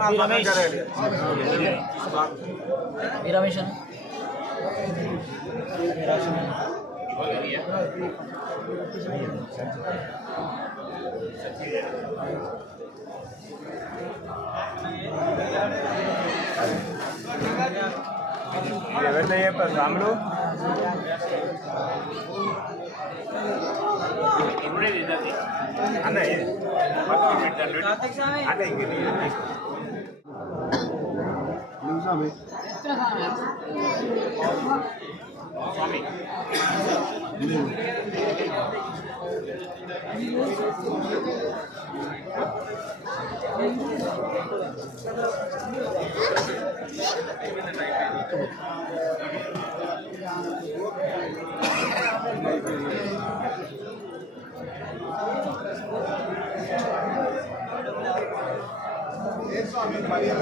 ఈ రమేష్ ఈ రమేష్ అని ఎవరితో చెప్పారు రాములు అన్న ఇది. అన్న ఇంక 刘尚梅。叫他来。王双明。六。Thank you. 下面法院委。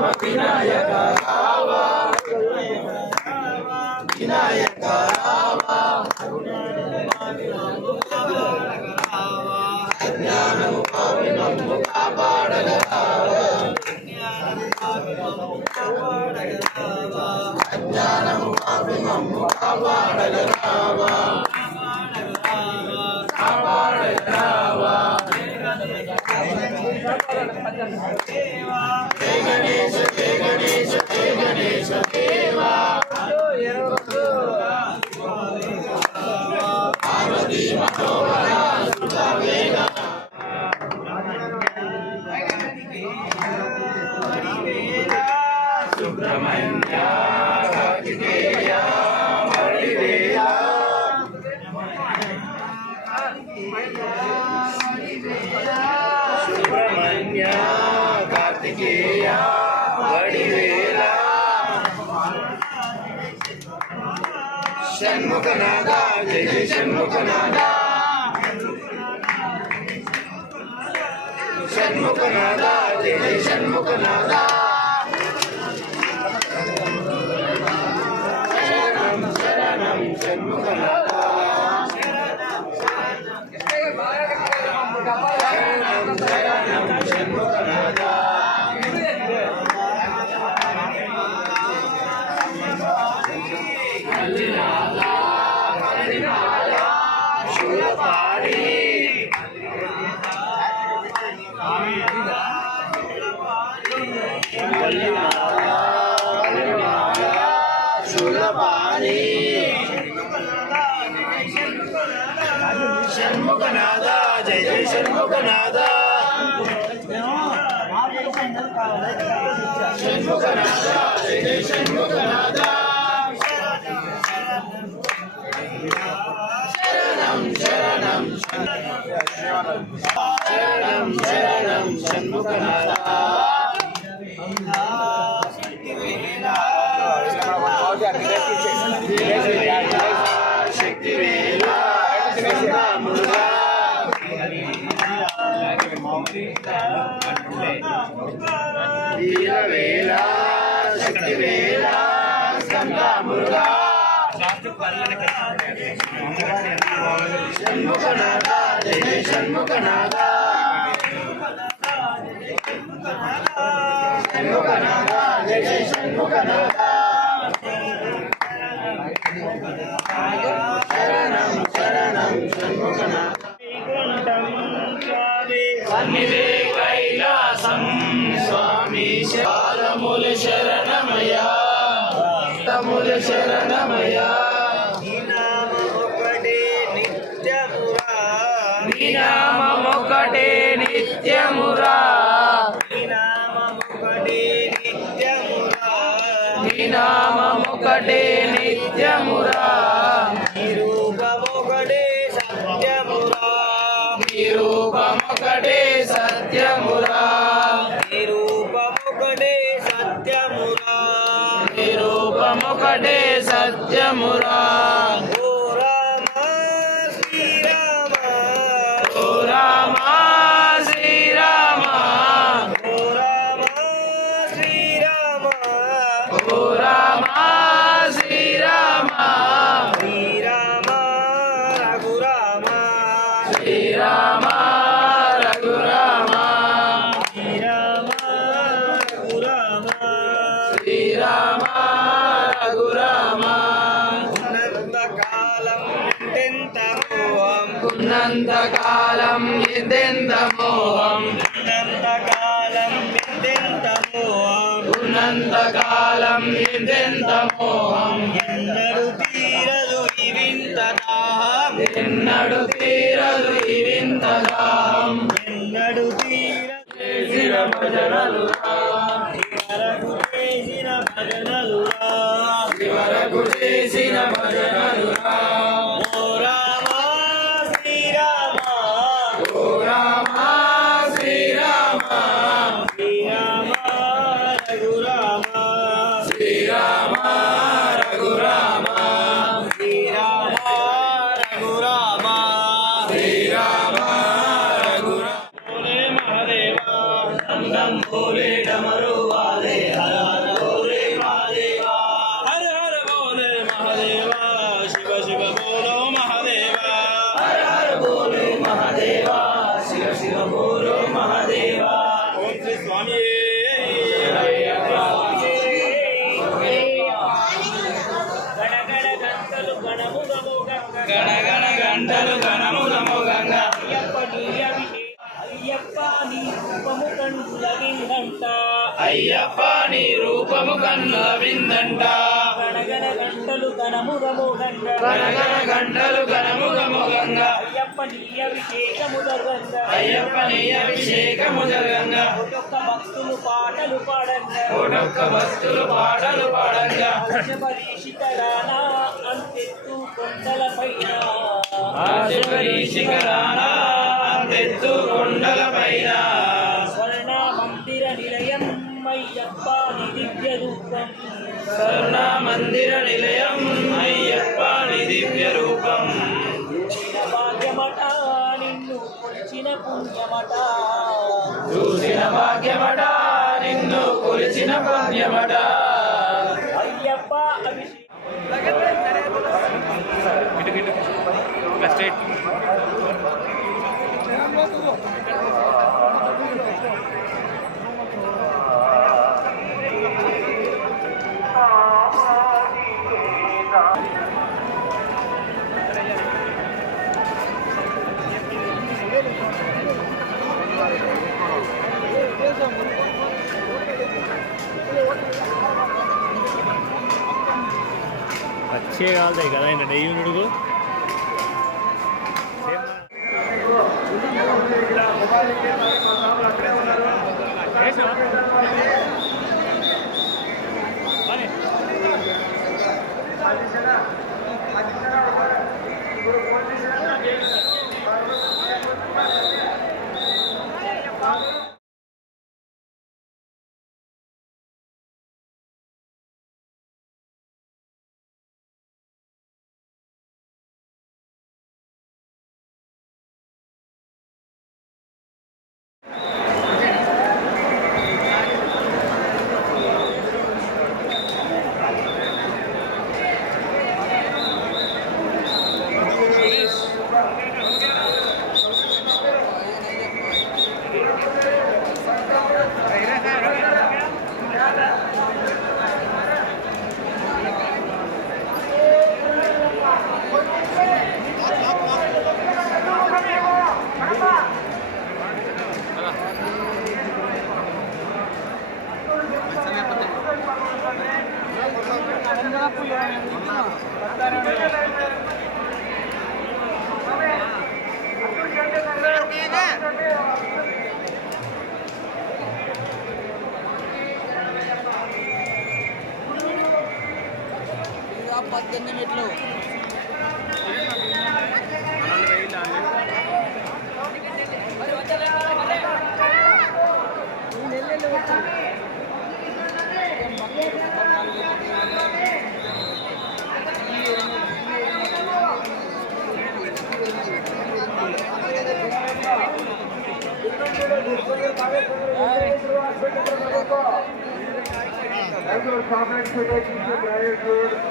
ఎవరిదో చెప్పారు? అసలు స్వామిదా? సుబ్రహ్మణ్య జయ జయ షణ్ముఖనాథ షణ్ముఖనాథ జయ జయ షణ్ముఖనాథ జయ జయ షణ్ముఖనాథ షణ్ముఖనాథ జయ జయ షణ్ముఖనాథ శరణం శరణం శరణం శరణం షణ్ముఖనాథ షణ్ముఖనాథ జయ జయ షణ్ముఖనాథ షణ్ముఖనాథ జయ షణ్ముఖనాథ శరణం శరణం షణ్ముఖనాథ సన్నిధే కైలాసం స్వామి పాదముల శరణమయ తముల శరణమయ నీ నామమొకటే నిత్యమురా నీ నామమొకటే నిత్యమురా రూపమొకటే సత్యమురా. ఎంతెంత మోహం ఎన్నడు తీరదు ఇవింత దాహం. ఎన్నడు తీరదు ఈ వింత దాహం. ఎన్నడు తీరదు భజనలు వరకు చేసిన భజనలురా వరకు చేసిన భజనలు రూపము కండుల విందంట అయ్యప్ప నీ రూపము కన్నుల విందంట. గణగణ గంటలు గణముగము గంగ గణగణ గంటలు గణముగము గంగ అయ్యప్ప నీ అభిషేకము జరగంగ అయ్యప్ప నీ అభిషేకము జరగంగా ఒక్కొక్క భక్తులు పాటలు పాడంగా. కోటొక్క భక్తులు పాటలు పాడంగా. శిఖరాన అంతెత్తు కొండల పైన. శిఖరాన అంతెత్తు కొండల పైన స్వర్ణ మందిర నిలయం అయ్యప్ప దివ్య రూపం స్వర్ణ మందిర నిలయం అయ్యప్ప నీ దివ్య రూపం చూసిన భాగ్యమట నిన్ను కొలిచిన పుణ్యమట చూసిన భాగ్యమట నిన్ను కొలిచిన పుణ్యమట అయ్యప్ప అభిషేకం వచ్చే కాలుతాయి కదా ఆయన నెయ్యి నుడుగు Then the other day, that talking to the one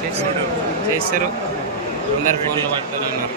చేశారు. చేశారు. అందరు ఫోన్లు పట్టుకున్నారు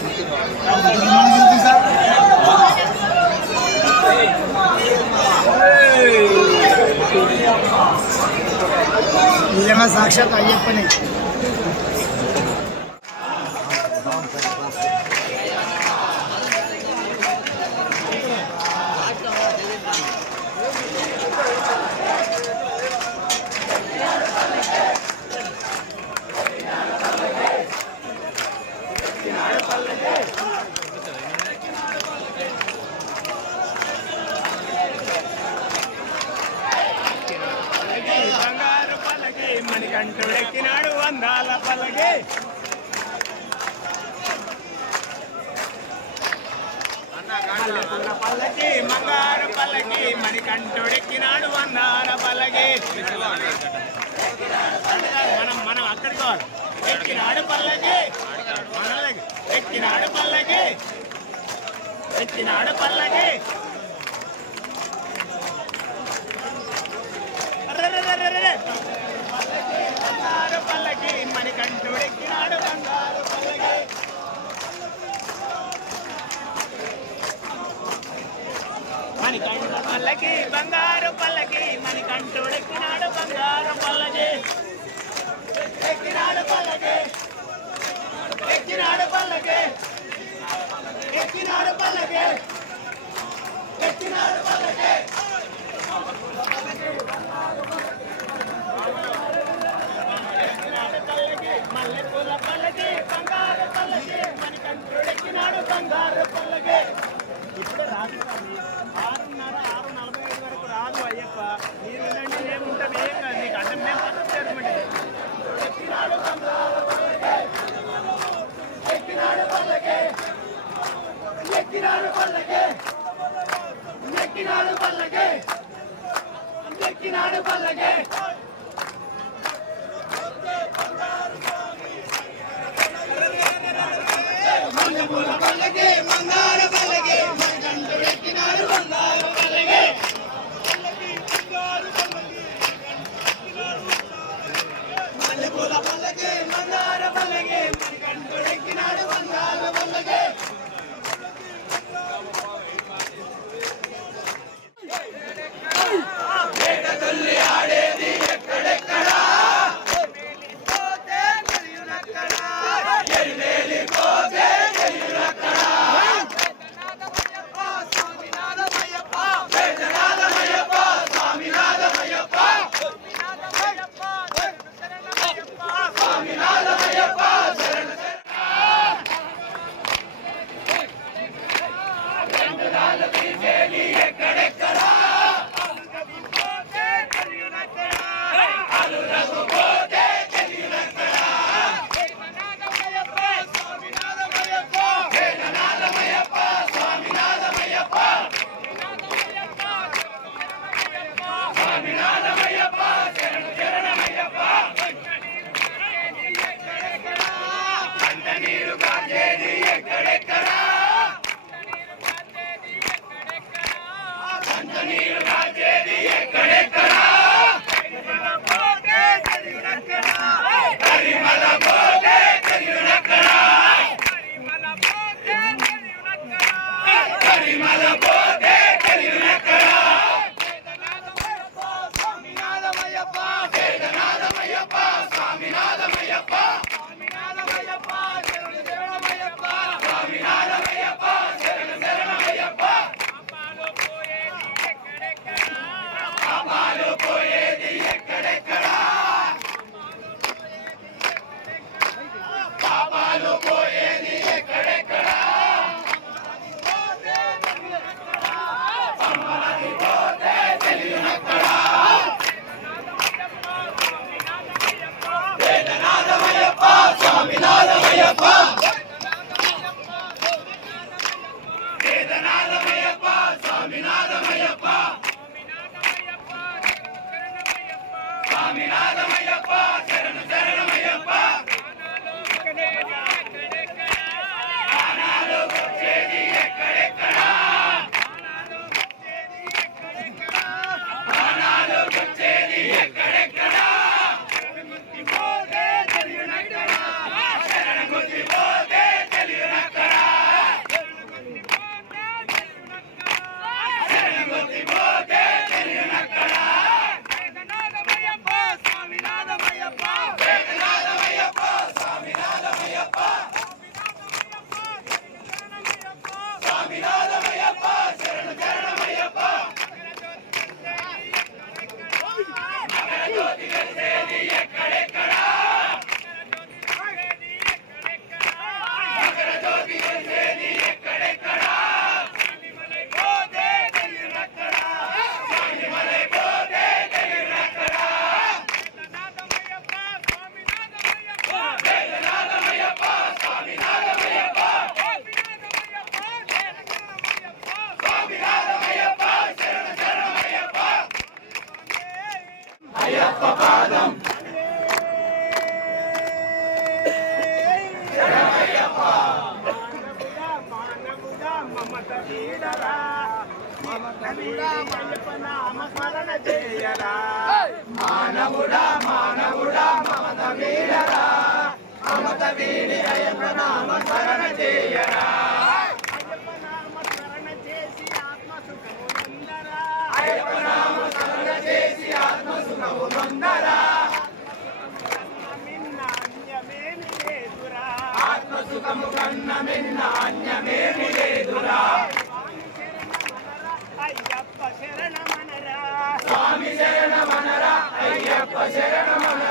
சாட்சாத் ஐயப்பனே பல்லக்கு இன்னைக்கு நாடு பல்லக்கு இன்னைக்கு நாடு பல்லக்கு மங்கூர பல்லக்கு மங்கார మమత వీడరా మమత వీడా మల్లపన స్మరణ చేయరా మానవుడా మానవుడా మమత వీడరా మమత వీడి అయ్యప్ప నామ స్మరణ చేసి ఆత్మ సుఖము అయ్యప్ప స్వాగతము కన్న మిన్న అన్యమేమి లేదురా అయ్యప్ప శరణమనరా. స్వామి శరణమనరా. అయ్యప్ప శరణమనరా.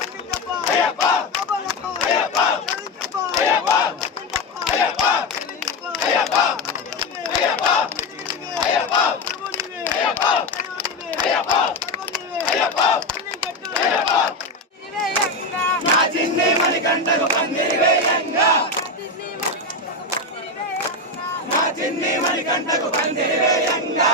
పంటకు పందిరి వేయంగా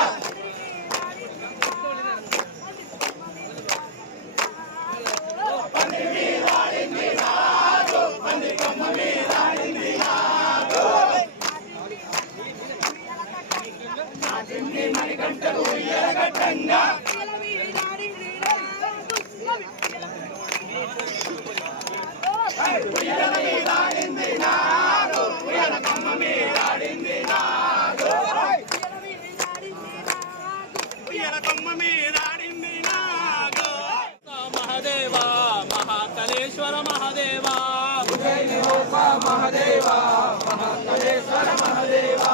మహదేవా మహదేశ్వర మహదేవా.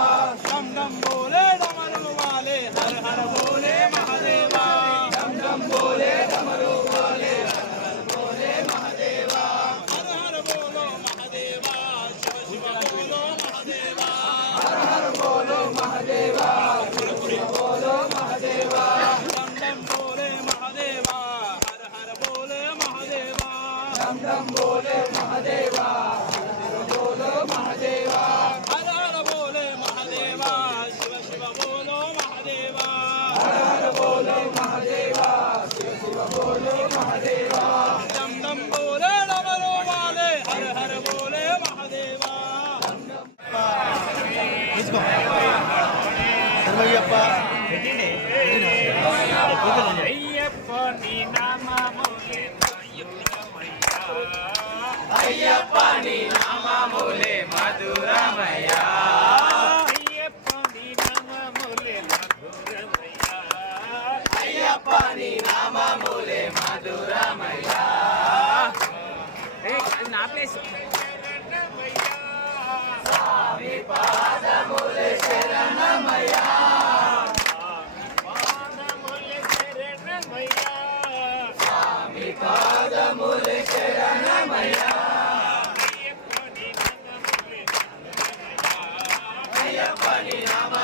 అప్పని నామములే మధురమయ Yeah, buddy, I'm a